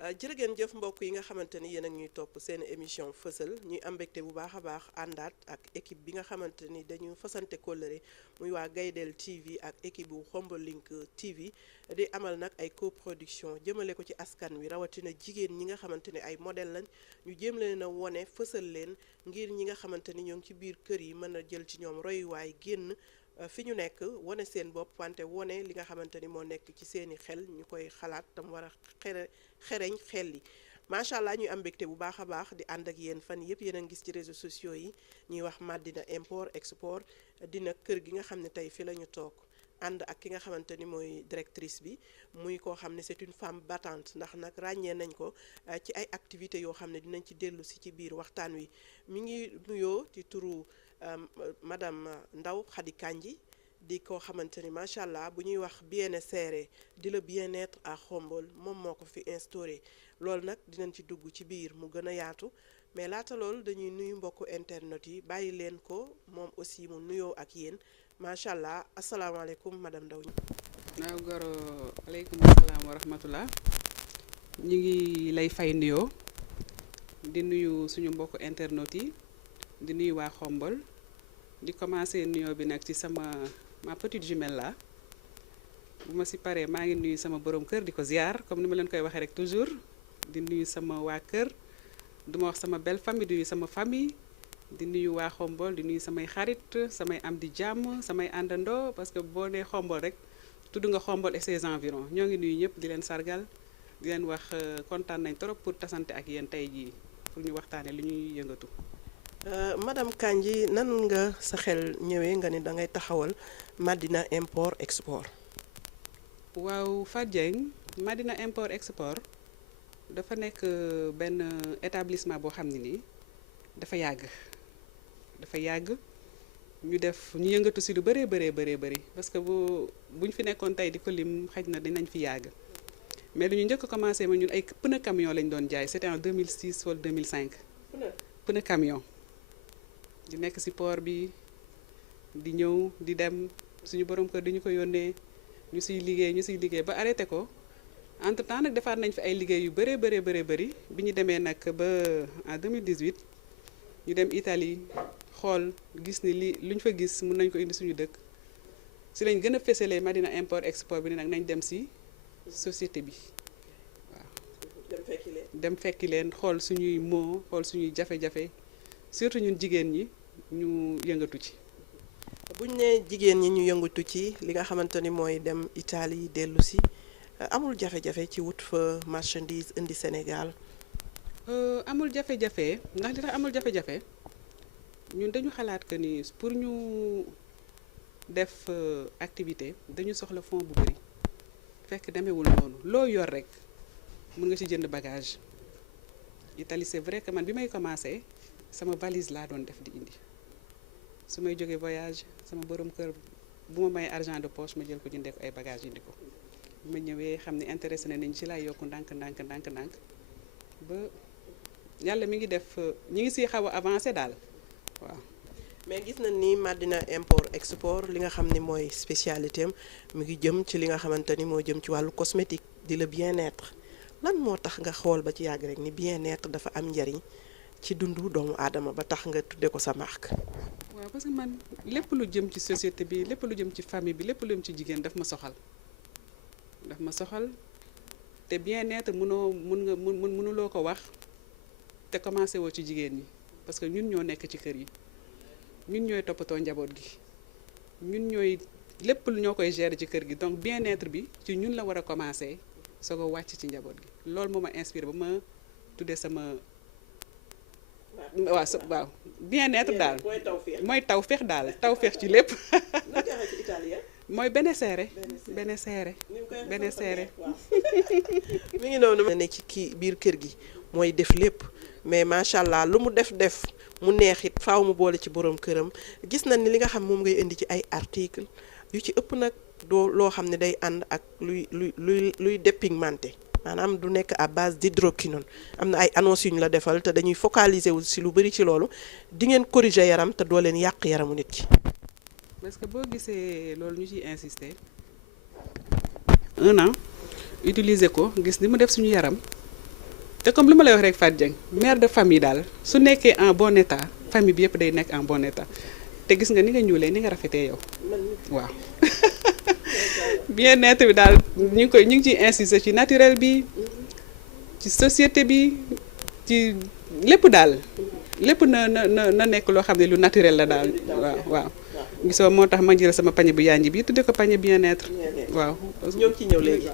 jërë ngeen jëf mbokk yi nga xamante ni yéen a ñuy topp seen émission fësal ñuy am mbégte bu baax a baax àndaat ak équipe bi nga xamante ni dañu fasante kóllëre muy waa Gaydel TV ak équipe bu Xombolink TV di amal nag ay coproduction jëmale ko ci askan wi rawatina jigéen ñi nga xamante ni ay modèle lañ ñu jéem leen a wone fësal leen ngir ñi nga xamante ni ñoo ngi ci biir kër yi mën a jël ci ñoom royuwaay génn fi ñu nekk wane seen bopp wante wane li nga xamante ni moo nekk ci seeni xel ñu koy xalaat tam war a xereñ xel yi macha allah ñuy am mbégte bu baax a baax di ànd ak yéen fan yëpp yéen a ngi gis ci réseaux sociaux yi ñuy wax Madina import export dina kër gi nga xam ne tey fi la ñu toog ànd ak ki nga xamante ni mooy directrice bi muy koo xam ne c'est une femme battante ndax nag ràññee nañ ko ci ay activités yoo xam ne dinañ ci dellu si ci biir waxtaan wi mi ngi nuyoo ci turu madame Ndaw Khady Kandji di ko xamante ni macha allah bu ñuy wax bien-être di le bien-être à Khombole moom moo ko fi instauré loolu nag dinañ ci dugg ci biir mu gën a yaatu mais laata loolu dañuy nuyu mbokku internet yi bàyyi leen ko moom aussi mu nuyoo ak yéen macha allah asalaamaaleykum madame Ndaw. waaw goro aleykum salaam wa rahmatullah ñu ngi lay fay nuyoo di nuyu suñu mbokku internet yi di nuyu waa Khombole di commencer nuyoo bi nag ci ma petite jumelle la bu ma si paree maa ngi nuyu sama borom kër di ko ziar comme ni ma leen koy waxee rek toujours di nuyu sama waa kër du ma wax sama belle famille di nuyu sama famille di nuyu waa Khombole di nuyu samay xarit samay am di jàmm samay àndandoo parce que boo nee Khombole rek tudd nga Khombole et ses environs ñoo ngi nuyu ñëpp di leen sargal di leen wax kontaan nañ trop pour tasante ak yéen tey jii pour ñu waxtaanee li ñuy yëngatu. madame Kandji nan nga sa xel ñëwee nga ni da ngay taxawal Madina import export. waaw Fatou Dieng Madina import export dafa nekk benn établissement boo xam ne nii dafa yàgg ñu yëngatu si lu bëree bëri parce que buñ fi nekkoon tey di ko lim xaj na dinañ fi yàgg mais lu ñu njëkk a commencé ma ñun ay pneu camion lañ doon jaay c'était en 2006 wala 2005. pneu camion. di nekk ci port bi di ñëw di dem suñu borom kër di ñu ko yónnee ñu siy liggéey ba arrêté ko entre temps nag defaat nañ fi ay liggéey yu bëree bëri bi ñu demee nag ba en 2018 ñu dem Italie xool gis ni lu ñu fa gis mun nañ ko indi suñu dëkk si lañ gën a fësalee Madina import export bi ne nag nañ dem ci société bi waaw. dem fekki leen xool suñuy xool suñuy jafe-jafe surtout ñun jigéen ñi. ñu yëngatu ci. buñ ne jigéen ñi ñu yëngatu ci li nga xamante ni mooy dem Italie dellu si amul jafe-jafe ci wut fa marchandise indi Sénégal. amul jafe-jafe ndax li tax amul jafe-jafe ñun dañu xalaat que ni pour ñu def activité dañu soxla fond bu bari fekk demewul noonu loo yor rek mën nga ci jënd bagage Italie c'est vrai que man bi may commencé sama valise laa doon def di indi. su may jógee voyage sama borom kër bu ma may argent de poche ma jël ko jëndee ko ay bagages indi ko bu ma ñëwee xam ne intéressé nañ ci laay yokku ndànk ba yàlla mi ngi def ñi ngi siy xaw a avancé daal waaw. mais gis nañ ni Madina import export li nga xam ne mooy spécialité am mi ngi jëm ci li nga xamante ni moo jëm ci wàllu cosmétique di la bien-être lan moo tax nga xool ba ci yàgg rek ni bien-être dafa am njariñ ci dundu doomu aadama ba tax nga tudde ko sa marque. waaw parce que man lépp lu jëm ci société bi lépp lu jëm ci famille bi lépp lu jëm ci jigéen daf ma soxal te bien-être mënuloo ko wax te commencé woo ci jigéen ñi parce que ñun ñoo nekk ci kër yi ñun ñooy toppatoo njaboot gi ñun ñooy lépp lu ñoo koy gérer ci kër gi donc bien-être bi ci ñun la war a commencé soo ko wàcc ci njaboot gi loolu moo ma inspiré ba ma tuddee sama. waaw bien-être daal mooy tawféex daal tawféex ci lépp mooy benessere mi ngi noonu ne ci kii biir kër gi mooy def lépp mais macha allah lu mu def mu neex it faaw mu boole ci borom këram gis nañ ni li nga xam moom ngay indi ci ay article yu ci ëpp nag doo loo xam ne day ànd ak luy dépigmenté maanaam du nekk à base d'hydroquinone am na ay annonces yu ñu la defal te dañuy focaliser wu si lu bari ci loolu di ngeen corriger yaram te doo leen yàq yaramu nit ki. parce que boo gisee loolu ñu ciy insister 1 an utiliser ko gis ni mu def suñu yaram te comme lu ma lay wax rek Fatou Dieng mère de famille daal su nekkee en bon état famille bi yëpp day nekk en bon état te gis nga ni nga ñuulee ni nga rafetee yow waaw. bien-être bi daal ñu ngi ciy insister ci naturel bi ci société bi ci lépp daal lépp na nekk loo xam ne lu naturel la daal waaw. gisoo moo tax ma jël sama pañe bu yanji bi tudde ko pañe bien-être waaw. ñoo ngi ci ñëw léegi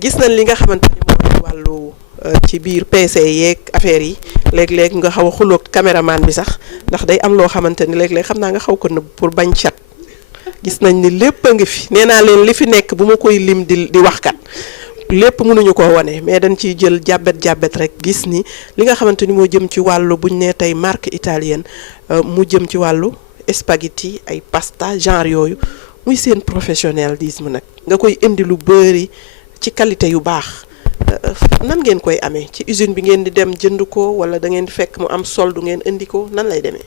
gis nañ li nga xamante ni mooy wàllu ci biir PC yeeg affaire yi léeg-léeg nga xaw a xuloog caméraman bi sax ndax day am loo xamante ni léeg-léeg xam naa nga xaw ko nëbb pour bañ cat gis nañ ni lépp a ngi fi nee naa leen li fi nekk bu ma koy lim di wax kat lépp mënuñu ko wane mais dañ ciy jël jàbbet rek gis ni li nga xamante ni moo jëm ci wàllu buñ nee tey marque italienne mu jëm ci wàllu spaghetti ay pasta genre yooyu muy seen professionnalisme nag nga koy indi lu bëri ci qualité yu baax nan ngeen koy amee ci usine bi ngeen di dem jënd ko wala da ngeen di fekk mu am soldu ngeen indi ko nan lay demee.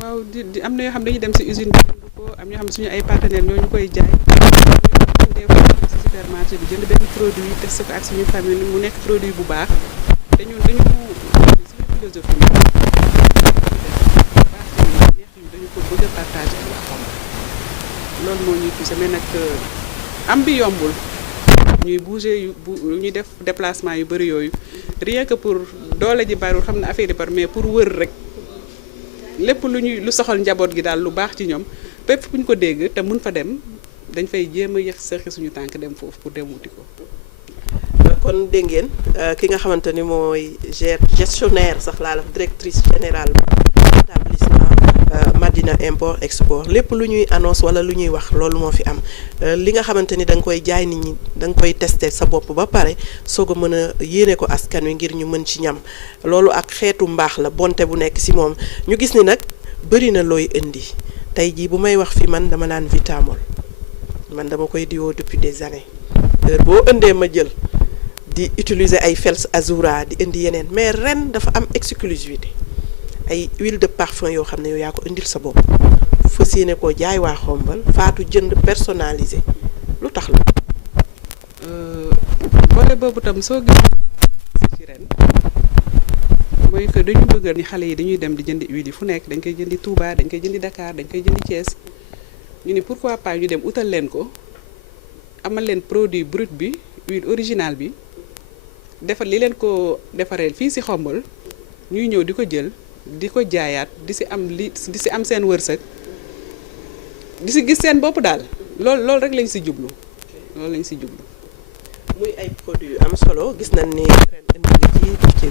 waaw di am na yoo xam dañuy dem ci usine bi jënd ko am ñoo xam suñu ay partenaires ñoo ñu koy jaay des fois ci supermarché bi jënd benn produit testé ko ak suñu famille mu nekk produit bu baax te ñun dañu suñu philosophie baax dañu ko bëgg a partager ak waa Xombol loolu moo ñuy poussé mais nag am bi yombul ñuy bouger ñuy def déplacement yu bëri yooyu rien que pour doole ji bariwul xam ne affaire yi bari mais pour wër rek lépp lu soxal njaboot gi daal lu baax ci ñoom bépp fu ñu ko dégg te mun fa dem dañ fay jéem a yëx sërxi suñu tànk dem foofu pour dem wuti ko. kon dégg ngeen ki nga xamante ni mooy gestionnaire sax laa la directrice générale établissement Madina import export lépp lu ñuy annonce wala lu ñuy wax loolu moo fi am li nga xamante ni da nga koy jaay nit ñi da nga koy tester sa bopp ba pare soog a mën a yéene ko askan wi ngir ñu mën ci ñam loolu ak xeetu mbaax la bonte bu nekk ci moom ñu gis ni nag bëri na looy indi tey jii bu may wax fi man dama naan Vitamol man dama koy diwoo depuis des années heure boo indee ma jël di utiliser ay Fels Azura di indi yeneen mais ren dafa am exclusivité ay huile de parfum yoo xam ne yow yaa ko indil sa bopp fas yéene koo jaay waa Xombal Fatou jënd personnalisé lu tax la. boole boobu tam soo gis ci ren mooy que dañu bëgg ni xale yi dañuy dem di jëndi huile yi fu nekk dañ koy jëndi Touba dañ koy jëndi Dakar dañ koy jëndi Thiès ñu ni pourquoi pas ñu dem utal leen ko amal leen produit brut bi huile originale bi defar li leen ko defareel fii ci Xombal ñuy ñëw di ko jël di ko jaayaat di ci am seen wërsëg di ci gis seen bopp daal loolu rek lañ ci jublu muy ay produits yu am solo gis nañ ni ren indi nga ci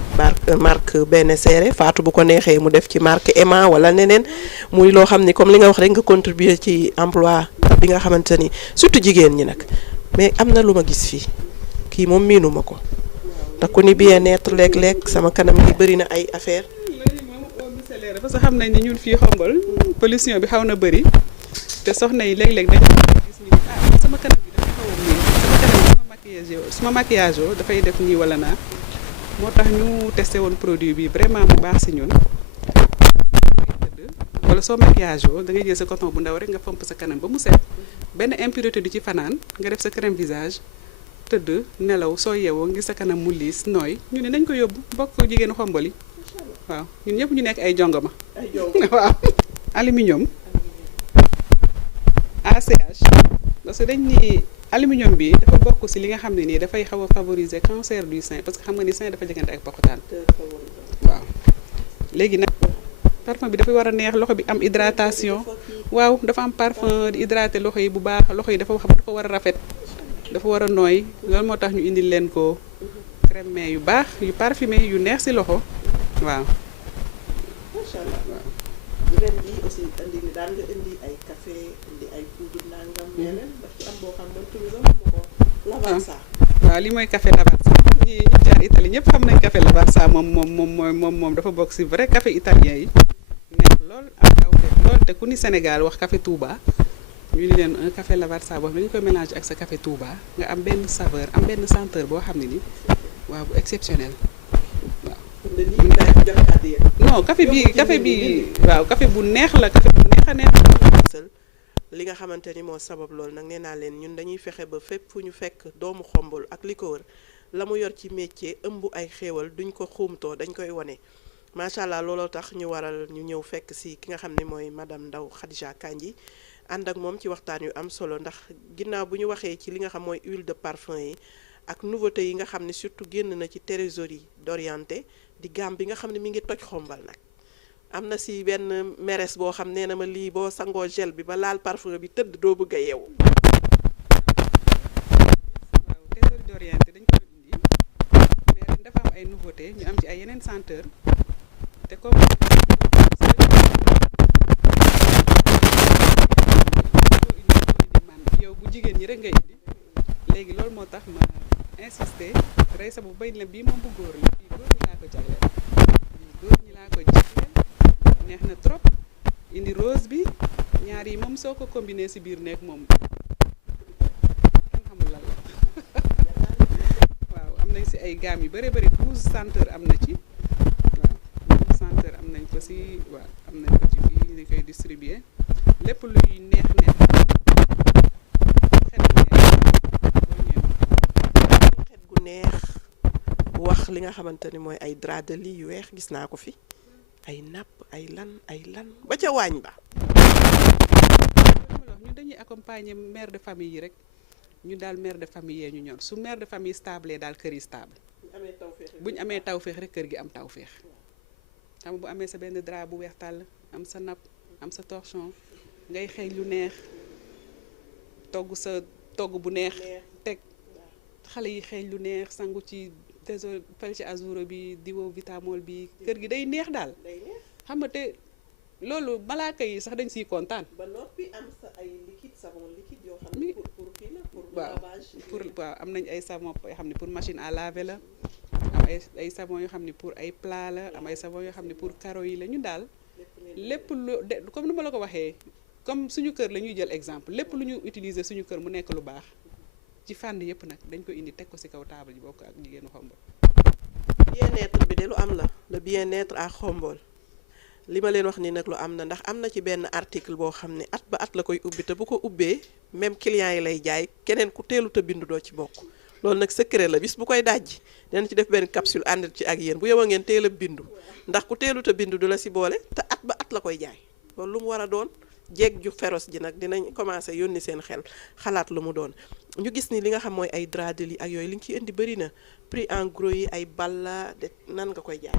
marque Benessere Fatou bu ko neexee mu def ci marque Emma wala neneen muy loo xam ni comme li nga wax rek nga contribuer ci emploi bi nga xamante ni surtout jigéen ñi nag mais am na lu ma gis fii kii moom miinuma ko ndax ku ni bien-être léeg-léeg sama kanam gi bëri na ay affaire parce que xam nañ ni ñun fii Xombal pollution bi xaw na bëri te soxna yi léeg-léeg dañu gis ni sama kanam bi dafa xaw a miin sama kanam bi su ma maquillage oo dafay def nii wala naa moo tax ñu testé woon produit bi vraiment mu baax si ñun wala soo maquillage oo da ngay jël sa coton bu ndaw rek nga fomp sa kanam ba mu set benn impureté du ci fanaan nga def sa crème visage tëdd nelaw soo yeewoo ngir sa kanam mu liis nooy ñu ne nañ ko yóbbu bokk jigéenu Xombal yi waaw ñun ñëpp ñu nekk ay jongama waaw aluminium ACH parce que dañ ni aluminium bi dafa bokk ci li nga xam ne nii dafay xaw a favoriser cancer du sein parce que xam nga ni sein dafa jegante ak poqotaan waaw léegi nag parfum bi dafay war a neex loxo bi am hydratation waaw dafa am parfum di hydrater loxo yi bu baax loxo yi dafa war a rafet dafa war a nooy loolu moo tax ñu indil leen ko crème main yu baax yu parfumé yu neex ci loxo waaw. macha allah waaw. ren jii aussi indi daan nga indi ay café indi ay poudre nangam. yeneen daf ci am boo xam ne tourisme bu ko. Lavazza. waaw li mooy café Lavazza ñi jaar Italie ñëpp xam nañ café Lavazza moom dafa bokk ci vrai café italien yi neex lool am taw lool te ku ni Sénégal wax café Touba ñu ni leen un café Lavazza boo xam ne dañu koy mélanger ak sa café Touba nga am benn saveur am benn senteur boo xam ne ni waaw bu exceptionnel. non café bi waaw café bu neex la café bu neex a neex li nga xamante ni moo sabab loolu nag nee naa leen ñun dañuy fexe ba fépp fu ñu fekk doomu Xombol ak li ko wër la mu yor ci métier ëmb ay xéewal duñ ko xuumtoo dañ koy wone macha allah looloo tax ñu waral ñu ñëw fekk si ki nga xam ne mooy madame Ndao Khadija Kandji ànd ak moom ci waxtaan yu am solo ndax ginnaaw bu ñu waxee ci li nga xam mooy huile de parfum yi ak nouveauté yi nga xam ne surtout génn na ci trésorier d'orienté di gamme bi nga xam ne mi ngi toj xombal nag am na si benn meres boo xam nee na ma lii boo sangoo gel bi ba laal parfum bi tëdd doo bëgg a yeewu. waaw trésorier d'orienté dañ ko indi mais ren dafa am ay nouveauté ñu am ci ay yeneen senteur te comme yow bu jigéen ñi rek nga indi léegi loolu moo tax ma insister rey sa bu bañ la bii moom bu góor la bii góor ñi laa ko jagleel neex na trop indi rose bi ñaar yi moom soo ko combiné si biir nekk moom kenn xamul lan la waaw am nañ si ay gamme yu bëri bëri 12 senteur am na ci waaw 12 senteur am nañ ko si waaw am nañ ko ci fii ni koy distribuer lépp luy neex neex xet gu neex wax li nga xamante ni mooy ay drap de lit yu weex gis naa ko fi ay napp ay lan ba ca waañ ba. ñu dañuy accompagner mère de famille yi rek ñu daal mère de famille yee ñu ñor su mère de famille stable daal kër yi stable bu ñu amee tawféex rek kër gi am tawféex xam nga bu amee sa benn drap bu weex tàll am sa napp am sa torchon ngay xëy lu neex togg sa togg bu neex teg xale yi xëy lu neex sangu ci teso fal ci azuro bi diwo vitamol bi kër gi day neex daal xam nga te loolu malaaka yi sax dañ siy kontaan. ba noppi am sa ay liquide savon liquide yoo xam ne pour kii la pour lavage. waaw am nañ ay savon yoo xam ne pour machine à laver la am ay savon yoo xam ne pour ay plat la am ay savon yoo xam ne pour carreaux yi la ñu daal lépp lu comme ni ma la ko waxee comme suñu kër la ñuy jël exemple lépp lu ñu utiliser suñu kër mu nekk lu baax ci fànn yëpp nag dañ ko indi teg ko ci kaw table ji bokk ak jigéenu Xombol. bien-être bi de lu am la le bien-être à Xombol li ma leen wax nii nag lu am na ndax am na ci benn article boo xam ne at ba at la koy ubbi te bu ko ubbee même client yi lay jaay keneen ku teelu te bindu doo ci bokk loolu nag secret la bis bu koy dajji dinañ ci def benn capsule ànd ci ak yéen bu yow a ngeen teel a bindu ndax ku teelu te bindu du la ci boole te at ba at la koy jaay loolu lu mu war a doon jeeg ju féroce ji nag dinañ commencé yónni seen xel xalaat lu mu doon ñu gis ni li nga xam mooy ay drap de lit ak yooyu li nga ci indi bëri na prix en gros yi ay balla de nan nga koy jaay.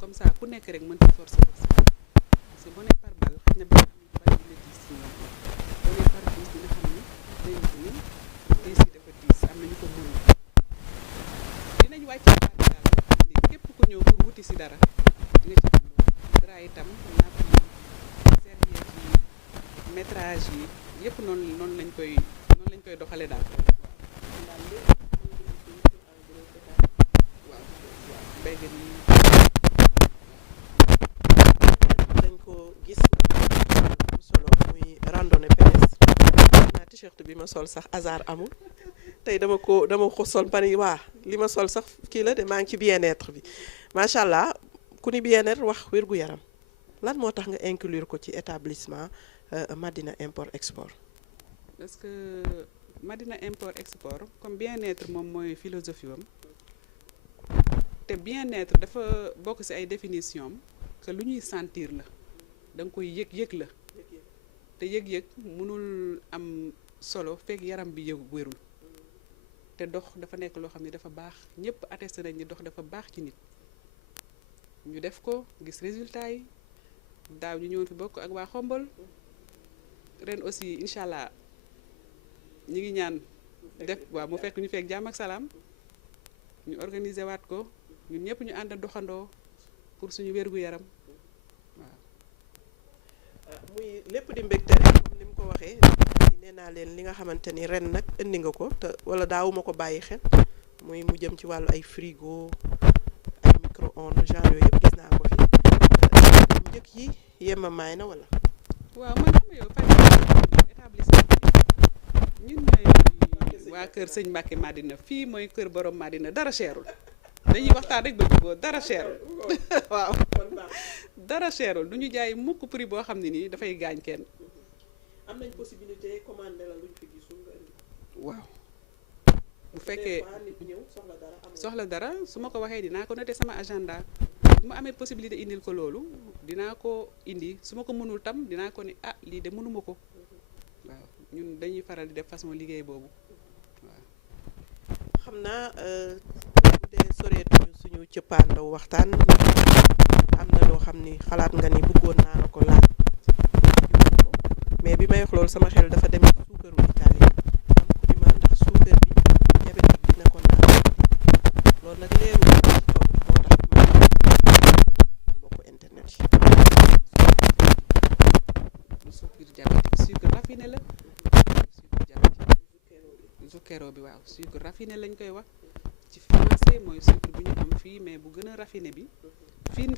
comme ça ku nekk rek mën ci force parce que boo nee par balle xëy na benn bal dina diis ci ñoom boo nee par diis dina xam ni day ni diis yi dafa diis am nañu ko mënul dinañ wàcce baat daal ni képp ku ñëw pour wuti si dara di nga ci am loolu dara itam napp yi serviette yi métrage yi yëpp noonu lañ koy doxale daal waaw béykat yi dañ ko gis am solo muy randonnée pédestre naa t-shirt bi ma sol sax hasard amul tey dama ko sol bani waa li ma sol sax kii la de maa ngi ci bien-être bi macha allah ku ni bien-être wax wér-gu-yaram lan moo tax nga inclure ko ci établissement Madina Import Export. parce que Madina Import Export comme bien-être moom mooy philosophie wam te bien-être dafa bokk ci ay définition que lu ñuy sentir la da nga koy yëg la te yëg-yëg mënul am solo fekk yaram bi yëg wérul te dox dafa nekk loo xam ne dafa baax ñëpp attesté nañ ni dox dafa baax ci nit ñu def ko gis résultat yi daaw ñu ñëwoon fi bokk ak waa Xombol ren aussi incha allah ñi ngi ñaan def waaw mu fekk ñu fekk jàmm ak salaam ñu organiser waat ko ñun ñëpp ñu ànd doxandoo pour suñu wér-gu-yaram waaw. muy lépp di mbégte rek comme ni mu ko waxee nee naa leen li nga xamante ni ren nag indi nga ko te wala daawuma ko bàyyi xel muy mu jëm ci wàllu ay frigo ay micro-ondes genre yooyu yëpp gis naa ko fi njëkk yi yemamaay na wala. waaw man xam nga yow fan établissement bi ñun ñooy waa kër sëñ Mbacke Madina fii mooy kër borom Madina dara cherul dañuy waxtaan rek ba jubóo dara cherul waaw dara cherul du ñu jaay mukk prix boo xam ne nii dafay gaañ kenn nañ possibilité commander la luñ fi gisul nga indi. waaw bu fekkee nit ñëw soxla dara su ma ko waxee dinaa ko noter sama agenda bu ma amee possibilité indil ko loolu dinaa ko indi su ma ko mënul tam dinaa ko ni ah lii de mënuma ko waaw ñun dañuy faral di def façon liggéey boobu waaw. xam naa bu dee soreetuñu suñu cëppaandaw waxtaan am na loo xam ni xalaat nga ni bëggoon naa la ko laaj mais bi may wax loolu sama xel dafa dem suukaru Italie am ku ni ma ndax suukar bi diabétique dina ko naan loolu nag leeru ci kaw moo tax ma bokk internet yi. sucre diabétique sucre raffiné la sucre diabétique zucchero bi waaw sucre raffiné lañ koy wax ci français mooy sucre bu ñu am fii mais bu gën a raffiné bi fin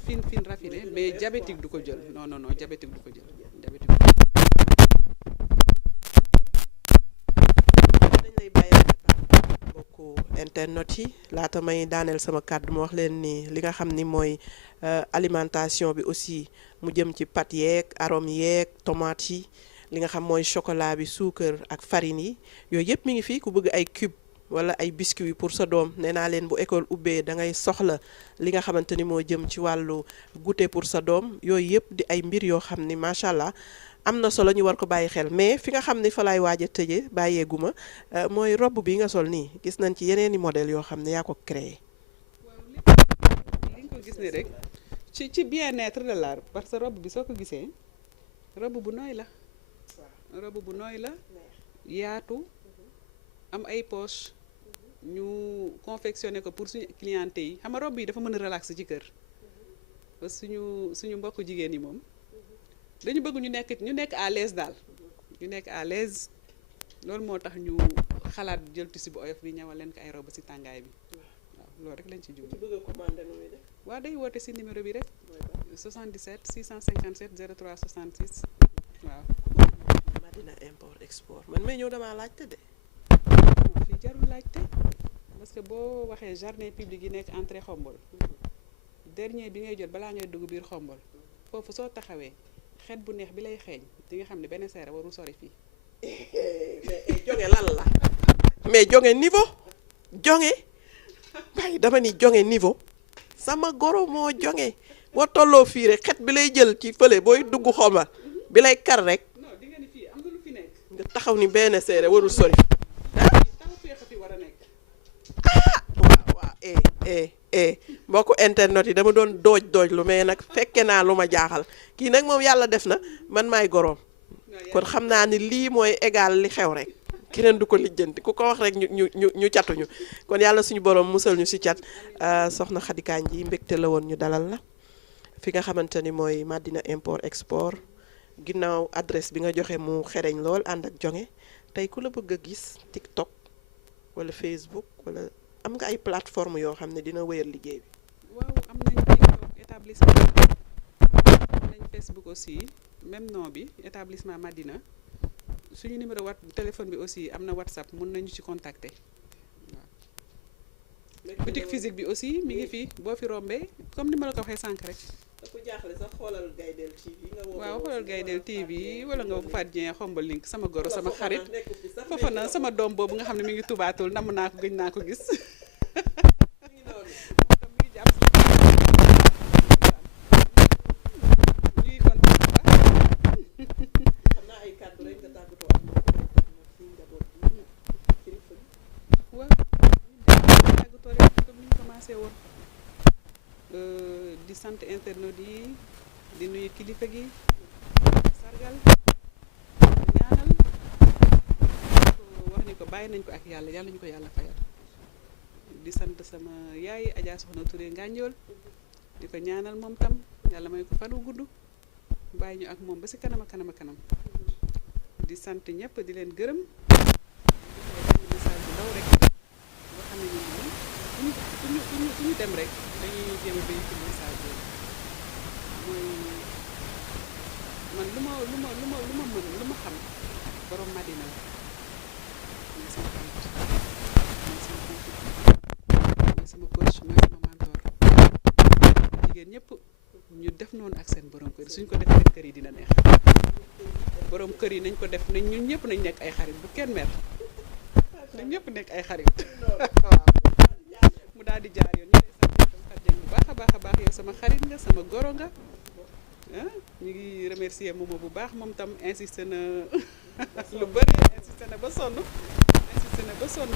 raffiné mais diabétique du ko jël non diabétique du ko jël diabétique dañ lay bàyyi bokku internet yi laata may daaneel sama kàddu ma wax leen ni li nga xam ni mooy alimentation bi aussi mu jëm ci pâtes yeeg arômes yeeg tomates yi li nga xam mooy chocolat bi suukar ak farine yi yooyu yëpp mi ngi fii ku bëgg ay cube wala ay biscuits pour sa doom nee naa leen bu école ubbee da ngay soxla li nga xamante ni moo jëm ci wàllu goûter pour sa doom yooyu yëpp di ay mbir yoo xam ni macha allah am na solo ñu war ko bàyyi xel mais fi nga xam ni fa laay waaj a tëjee bàyyeeguma mooy robe bi nga sol nii gis nañ ci yeneeni modèle yoo xam ne yaa ko créé. li nga ko gis ne rek ci bien-être de l'art parce que robe bi soo ko gisee robe bu nooy la. robe bu nooy la yaatu am ay poche ñu confectionné ko pour suñu cliente yi xam nga robe yi dafa mën a relax ci kër parce que suñu mbokk jigéen yi moom dañu bëgg ñu nekk à l'aise daal ñu nekk à l'aise loolu moo tax ñu xalaat jël tissu bu oyof bi ñawal leen ko ay robe ci tàngaay bi waaw loolu rek lañ ci jublu. bëgg a commander nu muy def. waaw day woote ci numéro bi rek 77 657 03 66 waaw. Madina import export man may ñëw damaa laajte de. fii jarul laajte parce que boo waxee jardin public yi nekk entrée Xombol dernier bi ngay jot balaa ngay dugg biir Xombol foofu soo taxawee xet bu neex bi lay xeeñ di nga xam ne benn seere warul sori fii. mais jonge lan la mais jonge niveau jonge waaye dama ni jonge niveau sama goro moo jonge boo tolloo fii rek xet bi lay jël ci fële booy dugg Xombol bi lay kar rek. nga taxaw ni benn seere warul sori waaw mbokku internet yi dama doon dooj lu mais nag fekke naa lu ma jaaxal kii nag moom yàlla def na man maay goroom kon xam naa ni lii mooy égal li xew rek keneen du ko lijjanti ku ko wax rek ñu catuñu kon yàlla suñu borom musal ñu si cat soxna Khady Kandji mbégte la woon ñu dalal la fi nga xamante ni mooy Madina import export ginnaaw adresse bi nga joxe mu xereñ lool ànd ak jonge tey ku la bëgg a gis TikTok wala Facebook wala am nga ay plateforme yoo xam ne dina wéyal liggéey bi. waaw am nañ TikTok établissement am nañ Facebook aussi même nom bi établissement Madina suñu numéro téléphone bi aussi am na WhatsApp mun nañu ci contacter waaw. boutique physique bi aussi mi ngi fii boo fi rombee comme ni ma la ko waxee sànq rek. ku jaaxle sax xoolal Gaydel TV nga waaw xoolal Gaydel TV wala nga Fatou Dieng Xombol link sama goro sama xarit foofa na sama doom boobu nga xam ne mi ngi tubaatul namm naa ko gëj naa ko gis ñuy kontaan bu baax. xam naa ay kàddu rek nga tàggatoo ak waaw tàggatoo rek comme ni ñu commencé woon di sant internautes yi di nuyu kilifa gi sargal ñaanal ko wax ni ko bàyyi nañ ko ak yàlla ñu ko yàlla fayal di sant sama yaay Adja Soxna Touré Nganjool di ko ñaanal moom tam yàlla may ko fan wu gudd bàyyi ñu ak moom ba si kanam di sant ñëpp di leen gërëm di message bu ndaw rek boo xam ne ñun fu ñu dem rek dañuy jéem a béy ci message boobu mooy man lu ma mën lu ma xam borom Madina la mooy sama xarit mooy sama consultant mooy sama coach mooy sama mentor jigéen ñëpp ñu def noonu ak seen borom kër suñ ko defee kër yi dina neex borom kër yi nañ ko def nañ ñun ñëpp nañ nekk ay xarit bu kenn mer nañ ñëpp nekk ay xarit waaw mu daal di jaar yoon ñu lay sant itam Fatou Dieng bu baax a baax yow sama xarit nga sama goro nga ah ñu ngi remercier Momo bu baax moom tam insisté na lu bëri insisté na ba sonn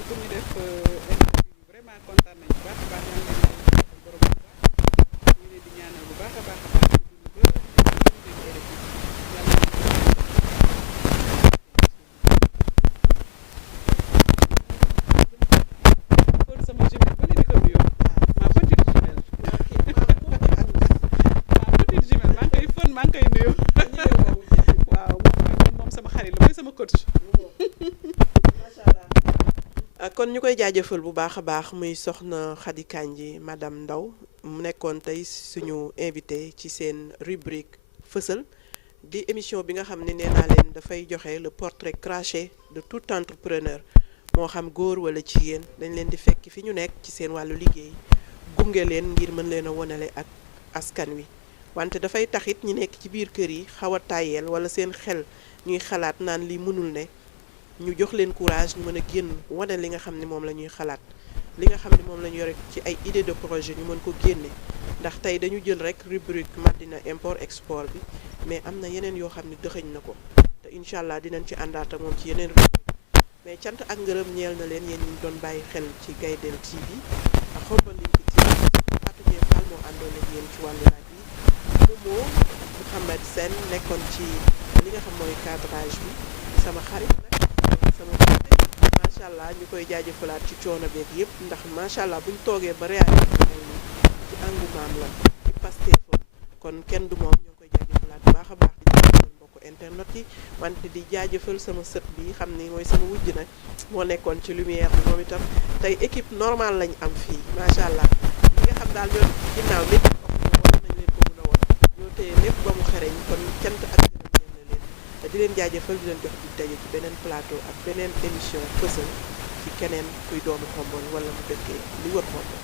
pour ñu def interview bi vraiment kontaan nañu bu baax a baax yaa ngi leen di borom bu baax ñu leen di ñaanal bu baax a baax a baax kon sama jumelle ba di ko nuyoo ma petite jumelle ma petite jumelle maa ngi koy fon maa ngi koy nuyu waaw moom sama xarit la mooy sama coach kon ñu koy jaajëfal bu baax a baax muy soxna Khady Kandji madame Ndaw mu nekkoon tey suñu invité ci seen rubrique fësal di émission bi nga xam ne nee naa leen dafay joxe le portrait craché de tout entrepreneur moo xam góor wala jigéen dañ leen di fekk fi ñu nekk ci seen wàllu liggéey gunge leen ngir mën leen a wonale ak askan wi wante dafay taxit ñi nekk ci biir kër yi xaw a tàyyeel wala seen xel ñuy xalaat naan li mënul ne ñu jox leen courage ñu mën a génn wane li nga xam ne moom la ñuy xalaat li nga xam ne moom la ñu yore ci ay idée de projet ñu mën ko génne ndax tey dañu jël rek rubrique Madina import export bi mais am na yeneen yoo xam ne dëxëñ na ko te incha allah dinañ ci àndaat ak moom ci yeneen rubrique mais cant ak ngërëm ñeel na leen yéen ñu doon bàyyi xel ci Gaydel TV ak Xombalinki TV Fatou Dieng Fall moo àndoon ak yéen ci wàllu laaj yi Momo Mouhamed Sène nekkoon ci li nga xam mooy cadrage bi sama xarit nag sama côté macha allah ñu koy jaajëfalaat ci coono beeg yëpp ndax macha allah buñ toogee ba réalité mel ni ci engouement la ci pasteefam kon kenn du moom ñoo koy jaajëfalaat bu baax a baax di jaajëfal mbokku internet yi wante di jaajëfal sama sët bi xam ni mooy sama wujj nag moo nekkoon ci lumière bi moom itam tey équipe normale lañ am fii macha allah li nga xam daal ñoom ginnaaw nit war nañ leen ko mën a won ñoo téye lépp ba mu xereñ kon cant ak gërëm ñeel na leen te di leen jaajëfal di leen jox di daje ci beneen plateau ak beneen émission fësal ci keneen kuy doomu Xombol wala mu dëkkee li wër Xombol